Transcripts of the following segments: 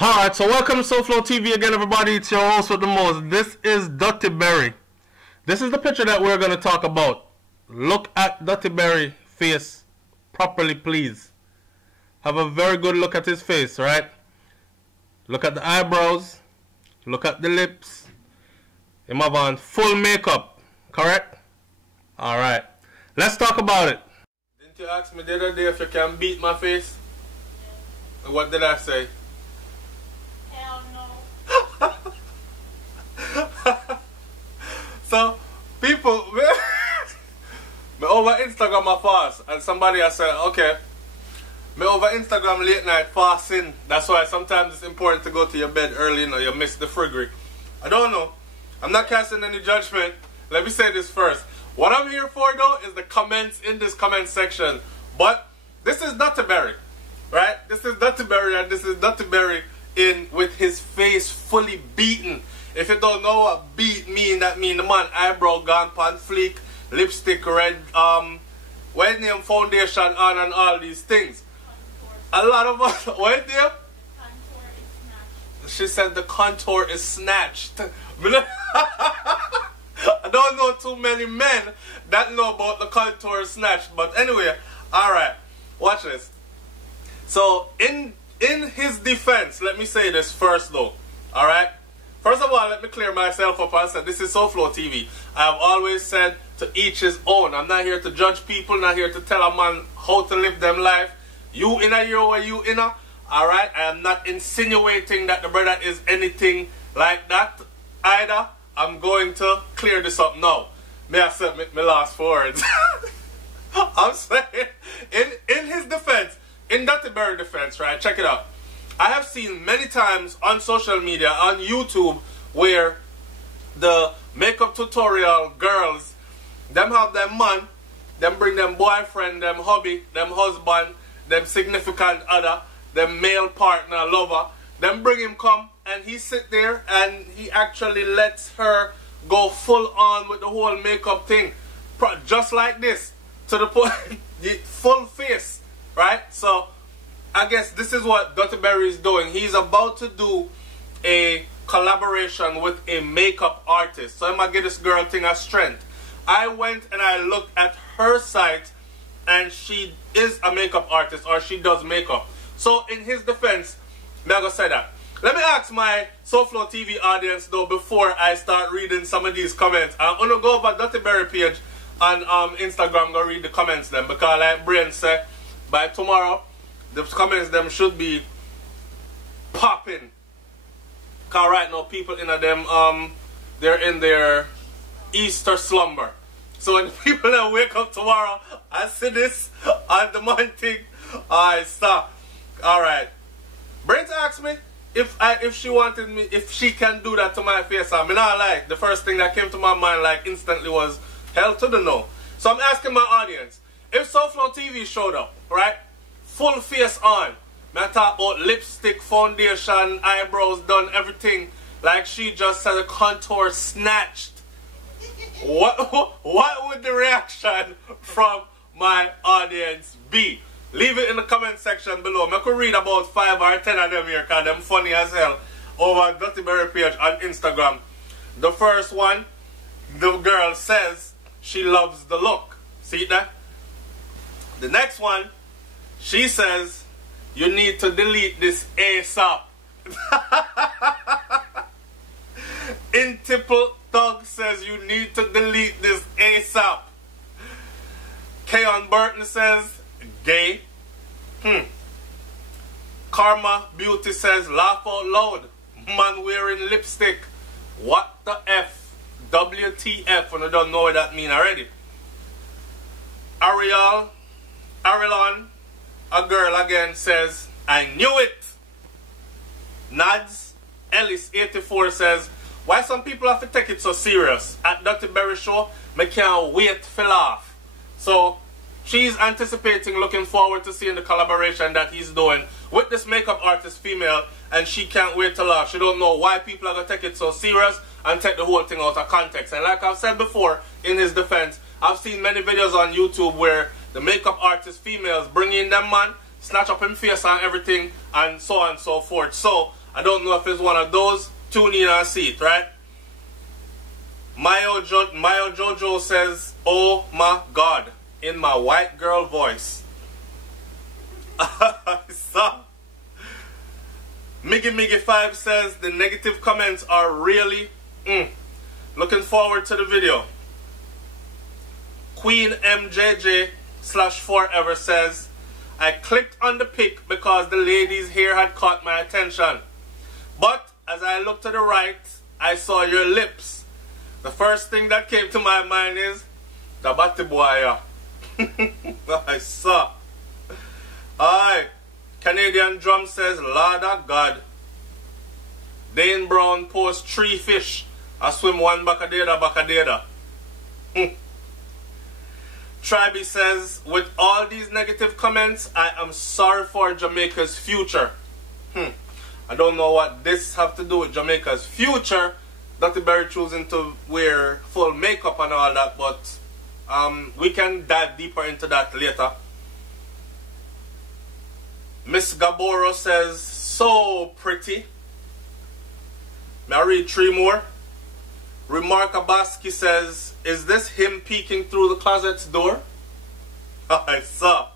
Alright, so welcome to SouFLoTV again, everybody. It's your host with the most. This is DUTTY. This is the picture that we're going to talk about. Look at DUTTY face properly, please. Have a very good look at his face, right? Look at the eyebrows. Look at the lips. Him have on full makeup, correct? Alright, let's talk about it. Didn't you ask me the other day if you can beat my face? What did I say? So, people, me over Instagram I fast, and somebody has said, okay, me over Instagram late night fasting. That's why sometimes it's important to go to your bed early, you know, you miss the friggery. I don't know. I'm not casting any judgment. Let me say this first. What I'm here for, though, is the comments in this comment section. But this is DUTTY, right? This is DUTTY, and this is DUTTY in with his face fully beaten. If you don't know what beat mean, that mean the man eyebrow gone pan fleek, lipstick red, what name foundation on and all these things. A lot of us, what name? Contour is snatched. She said the contour is snatched. I don't know too many men that know about the contour snatched, but anyway, alright, watch this. So in his defense, let me say this first though, alright? First of all, let me clear myself up and say this is SouFLoTV. I have always said to each his own. I'm not here to judge people, not here to tell a man how to live them life. You in a year or you in a, alright? I am not insinuating that the brother is anything like that either. I'm going to clear this up now. May I say my last words? I'm saying, in his defense, in DUTTY defense, right? Check it out. I have seen many times on social media, on YouTube, where the makeup tutorial girls, them have them man, them bring them boyfriend, them hubby, them husband, them significant other, them male partner, lover, them bring him come and he sit there and he actually lets her go full on with the whole makeup thing. Just like this, to the point, full face, right? So, I guess this is what DUTTY is doing. He's about to do a collaboration with a makeup artist. So I'm going to give this girl thing a strength. I went and I looked at her site and she is a makeup artist, or she does makeup. So in his defense, I'm going to say that. Let me ask my SouFLoTV audience though before I start reading some of these comments. I'm going to go over DUTTY page on Instagram, go read the comments then, because like Brain said, by tomorrow, the comments them should be popping. Cause right now people in them they're in their Easter slumber. So when the people that wake up tomorrow I see this on the morning thing, I stop. Alright. Brent asked me if she wanted me, if she can do that to my face. I mean, not like the first thing that came to my mind like instantly was hell to the no. So I'm asking my audience, if SouFLoTV showed up, right? Full face on. I talk about lipstick, foundation, eyebrows done, everything. Like she just said, the contour snatched. What would the reaction from my audience be? Leave it in the comment section below. I could read about 5 or 10 of them here because them funny as hell over DUTTY page on Instagram. The first one, the girl says she loves the look. See that? The next one, she says, you need to delete this ASAP. Intipple Thug says you need to delete this ASAP. Kayon Burton says, gay. Karma Beauty says, laugh out loud. Man wearing lipstick. What the F? WTF, and I don't know what that means already. Arilon, a girl again says, I knew it. Nads Ellis 84 says, why some people have to take it so serious? At DUTTY show, I can't wait to laugh. So she's anticipating, looking forward to seeing the collaboration that he's doing with this makeup artist female, and she can't wait to laugh. She don't know why people are going to take it so serious and take the whole thing out of context. And like I've said before, in his defense, I've seen many videos on YouTube where the makeup artist females bring in them man, snatch up him face and everything, and so on and so forth. So I don't know if it's one of those. Tune in and see it, right? Mayo Jojo says, oh my God, in my white girl voice. So, Miggy5 says, the negative comments are really, looking forward to the video. Queen MJJ/forever says, I clicked on the pic because the lady's hair had caught my attention. But as I looked to the right, I saw your lips. The first thing that came to my mind is the batty boy. I saw. Alright. Canadian Drum says, Lord of God. Dane Brown posts 3 fish. I swim one bakadeda. Triby says, with all these negative comments, I am sorry for Jamaica's future. I don't know what this have to do with Jamaica's future. Dr. Berry choosing to wear full makeup and all that, but we can dive deeper into that later. Miss Gaboro says, so pretty. May I read 3 more? Remarkabaski says, is this him peeking through the closet's door? I saw.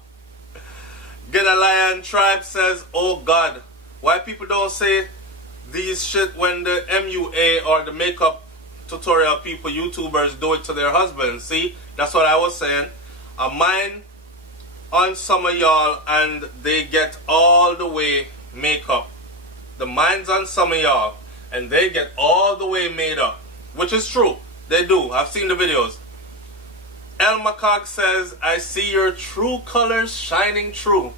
Get a Lion Tribe says, oh God, why people don't say these shit when the MUA or the makeup tutorial people, YouTubers, do it to their husbands? See, that's what I was saying. A mine on some of y'all and they get all the way makeup. The mine's on some of y'all and they get all the way made up. Which is true. They do. I've seen the videos. El Macog says, I see your true colors shining true.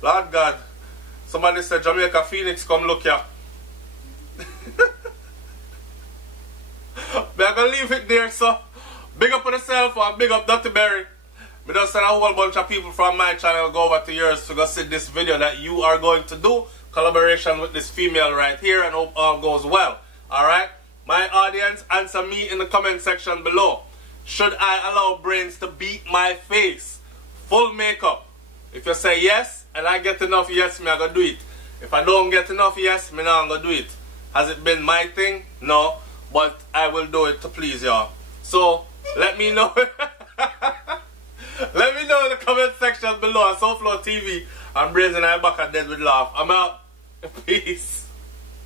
Lord God. Somebody said, Jamaica Phoenix, come look here. But I'm going to leave it there, so. Big up on yourself or big up Dr. Berry. We just send a whole bunch of people from my channel go over to yours to go see this video that you are going to do. Collaboration with this female right here, and hope all goes well. Alright? My audience, answer me in the comment section below. Should I allow Brains to beat my face? Full makeup. If you say yes, and I get enough yes, me I go do it. If I don't get enough yes, me not gonna do it. Has it been my thing? No. But I will do it to please y'all. So, let me know. Let me know in the comment section below. SouFLoTV. I'm Brains and I'm back at Dead with Laugh. I'm out. Peace.